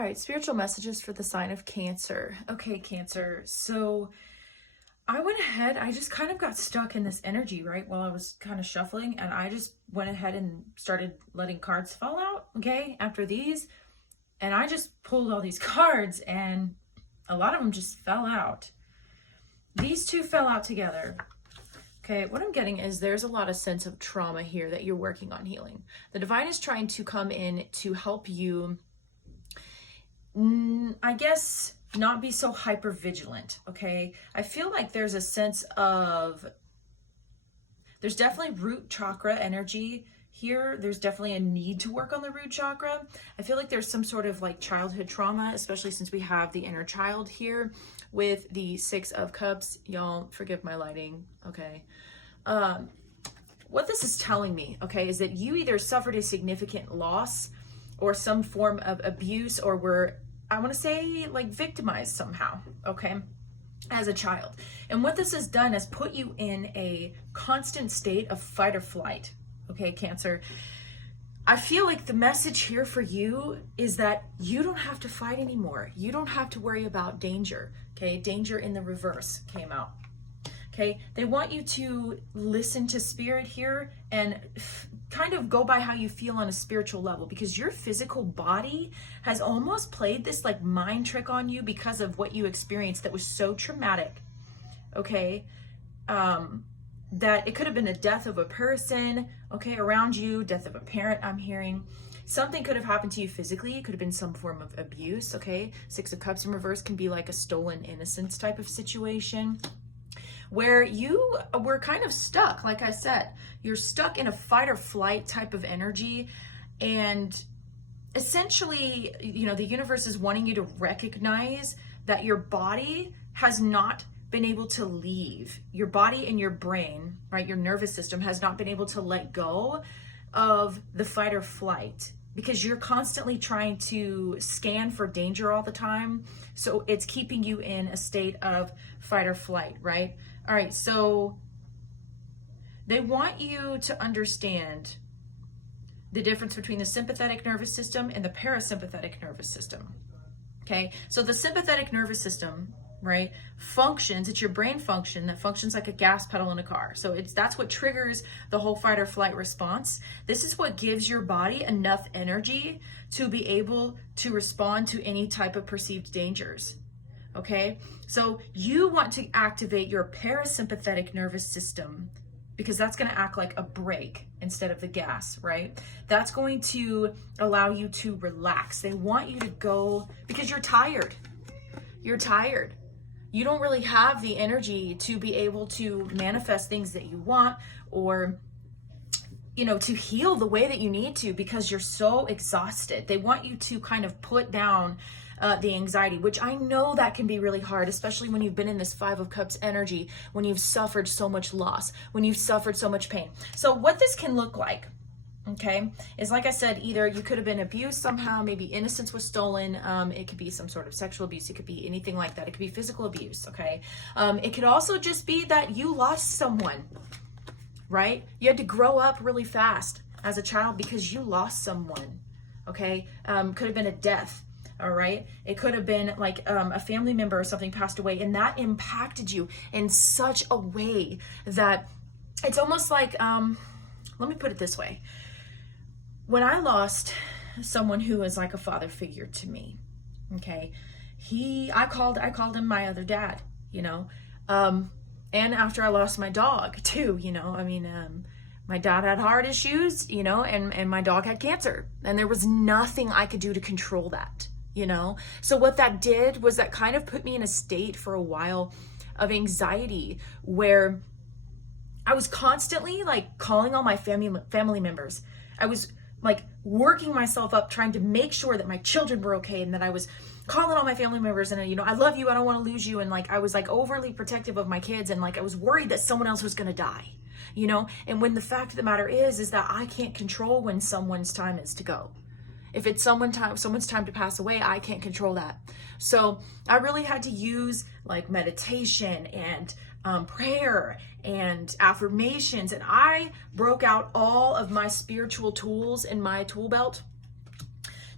All right, spiritual messages for the sign of Cancer. Okay, Cancer. So I went ahead, I just kind of got stuck in this energy, right? While I was kind of shuffling, and I just went ahead and started letting cards fall out, okay, after these. And I just pulled all these cards, and a lot of them just fell out. These two fell out together. Okay, what I'm getting is there's a lot of sense of trauma here that you're working on healing. The divine is trying to come in to help you, I guess, not be so hyper vigilant. Okay, I feel like there's a sense of, there's definitely root chakra energy here. There's definitely a need to work on the root chakra. I feel like there's some sort of like childhood trauma, especially since we have the inner child here with the Six of Cups. Y'all forgive my lighting. Okay, what this is telling me, okay, is that you either suffered a significant loss or some form of abuse, or were, I want to say, like victimized somehow, okay, as a child. And what this has done is put you in a constant state of fight or flight, okay, Cancer. I feel like the message here for you is that you don't have to fight anymore. You don't have to worry about danger, okay? Danger in the reverse came out. Okay, they want you to listen to spirit here and kind of go by how you feel on a spiritual level, because your physical body has almost played this like mind trick on you because of what you experienced that was so traumatic, okay? That it could have been a death of a person, okay, around you, death of a parent, I'm hearing. Something could have happened to you physically. It could have been some form of abuse, okay? Six of Cups in reverse can be like a stolen innocence type of situation, where you were kind of stuck. Like I said, you're stuck in a fight or flight type of energy. And essentially, you know, the universe is wanting you to recognize that your body has not been able to leave. Your body and your brain, right, your nervous system has not been able to let go of the fight or flight, because you're constantly trying to scan for danger all the time. So it's keeping you in a state of fight or flight, right? All right, so they want you to understand the difference between the sympathetic nervous system and the parasympathetic nervous system, okay? So the sympathetic nervous system, right, functions, it's your brain function that functions like a gas pedal in a car. So that's what triggers the whole fight or flight response. This is what gives your body enough energy to be able to respond to any type of perceived dangers. Okay, so you want to activate your parasympathetic nervous system, because that's going to act like a brake instead of the gas, right? That's going to allow you to relax. They want you to go, because you're tired. You're tired. You don't really have the energy to be able to manifest things that you want, or, you know, to heal the way that you need to, because you're so exhausted. They want you to kind of put down the anxiety, which I know that can be really hard, especially when you've been in this Five of Cups energy, when you've suffered so much loss, when you've suffered so much pain. So what this can look like, okay, is, like I said, either you could have been abused somehow, maybe innocence was stolen. It could be some sort of sexual abuse. It could be anything like that. It could be physical abuse, okay? It could also just be that you lost someone, right? You had to grow up really fast as a child because you lost someone, okay? Could have been a death. All right. It could have been like a family member or something passed away, and that impacted you in such a way that it's almost like, let me put it this way. When I lost someone who was like a father figure to me, okay, I called him my other dad, you know, and after I lost my dog too, you know, I mean, my dad had heart issues, you know, and my dog had cancer, and there was nothing I could do to control that. You know, so what that did was that kind of put me in a state for a while of anxiety, where I was constantly like calling all my family members. I was like working myself up, trying to make sure that my children were okay, and that I was calling all my family members, and, you know, I love you, I don't want to lose you. And like, I was like overly protective of my kids, and like, I was worried that someone else was going to die, you know? And when the fact of the matter is that I can't control when someone's time is to go. If it's someone's time to pass away, I can't control that. So I really had to use like meditation and prayer and affirmations. And I broke out all of my spiritual tools in my tool belt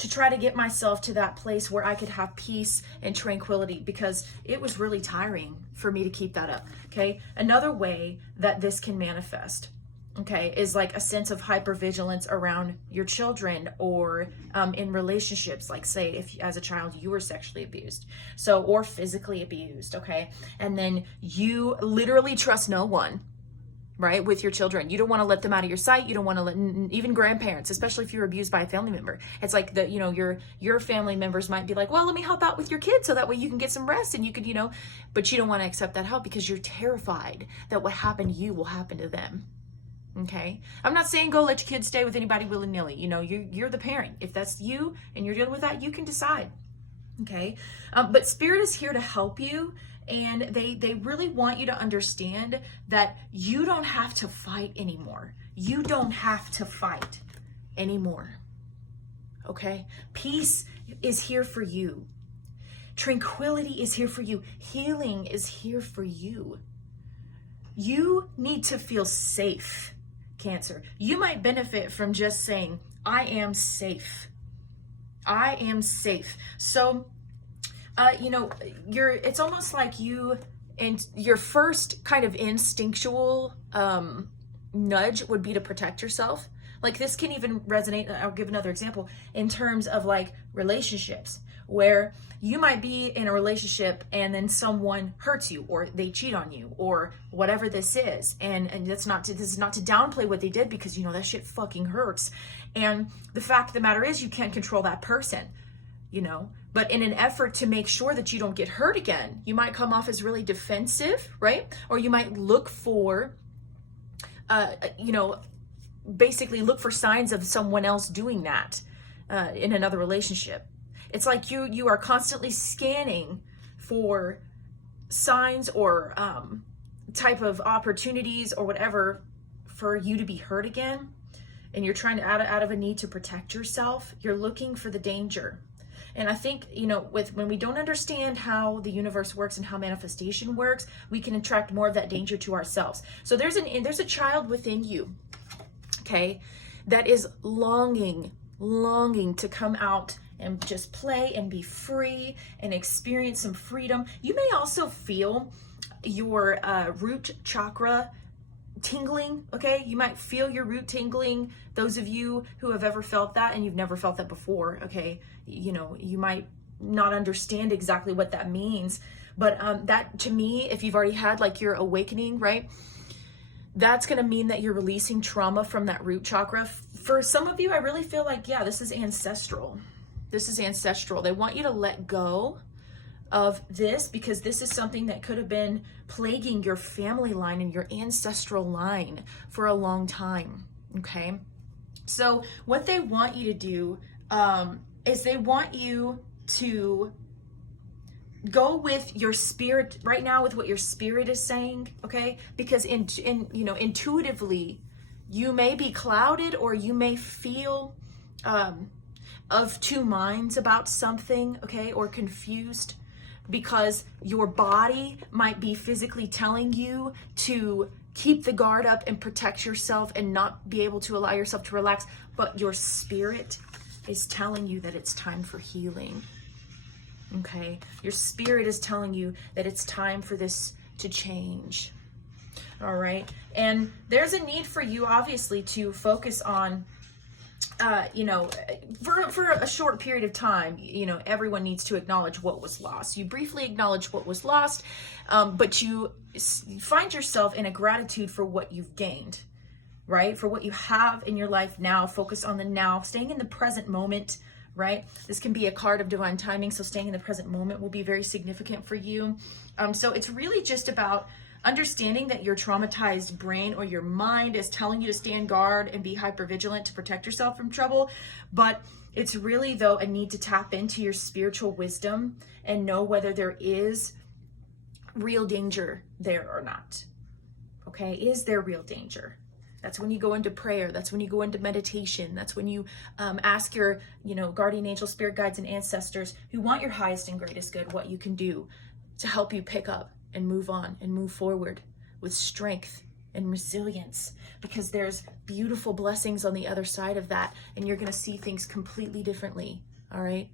to try to get myself to that place where I could have peace and tranquility, because it was really tiring for me to keep that up. Okay. Another way that this can manifest, okay, is like a sense of hypervigilance around your children, or in relationships, like say if as a child you were sexually abused, so, or physically abused, okay, and then you literally trust no one, right, with your children. You don't want to let them out of your sight. You don't want to let, even grandparents, especially if you're abused by a family member. It's like the, your family members might be like, well, let me help out with your kids so that way you can get some rest and you could, but you don't want to accept that help because you're terrified that what happened to you will happen to them. Okay. I'm not saying go let your kids stay with anybody willy-nilly. You're the parent. If that's you and you're dealing with that, you can decide. Okay. But Spirit is here to help you. And they really want you to understand that you don't have to fight anymore. You don't have to fight anymore. Okay? Peace is here for you. Tranquility is here for you. Healing is here for you. You need to feel safe, Cancer. You might benefit from just saying, I am safe. I am safe. So, it's almost like you, and your first kind of instinctual nudge would be to protect yourself. Like this can even resonate, I'll give another example, in terms of like relationships, where you might be in a relationship and then someone hurts you, or they cheat on you, or whatever this is. And this is not to downplay what they did, because that shit fucking hurts. And the fact of the matter is, you can't control that person, But in an effort to make sure that you don't get hurt again, you might come off as really defensive, right? Or you might look for, basically look for signs of someone else doing that in another relationship. It's like you are constantly scanning for signs or type of opportunities or whatever for you to be hurt again. And you're trying to, out of a need to protect yourself, you're looking for the danger. And I think, when we don't understand how the universe works and how manifestation works, we can attract more of that danger to ourselves. So there's a child within you, okay, that is longing to come out and just play and be free and experience some freedom. You may also feel your root chakra tingling, okay? You might feel your root tingling. Those of you who have ever felt that, and you've never felt that before, okay, you might not understand exactly what that means, but that, to me, if you've already had like your awakening, right, that's going to mean that you're releasing trauma from that root chakra. For some of you, I really feel like, yeah, this is ancestral. This is ancestral. They want you to let go of this, because this is something that could have been plaguing your family line and your ancestral line for a long time. Okay. So what they want you to do is they want you to go with your spirit right now, with what your spirit is saying. Okay. Because intuitively you may be clouded, or you may feel of two minds about something. Okay. Or confused, because your body might be physically telling you to keep the guard up and protect yourself and not be able to allow yourself to relax, but your spirit is telling you that it's time for healing. Okay? Your spirit is telling you that it's time for this to change. All right? And there's a need for you, obviously, to focus on for a short period of time, everyone needs to acknowledge what was lost. You briefly acknowledge what was lost, but you find yourself in a gratitude for what you've gained, right? For what you have in your life now. Focus on the now, staying in the present moment, right? This can be a card of divine timing, so staying in the present moment will be very significant for you. So it's really just about understanding that your traumatized brain or your mind is telling you to stand guard and be hypervigilant to protect yourself from trouble. But it's really, though, a need to tap into your spiritual wisdom and know whether there is real danger there or not. Okay, is there real danger? That's when you go into prayer. That's when you go into meditation. That's when you ask your, guardian angel, spirit guides, and ancestors who want your highest and greatest good what you can do to help you pick up and move on and move forward with strength and resilience, because there's beautiful blessings on the other side of that, and you're going to see things completely differently. All right.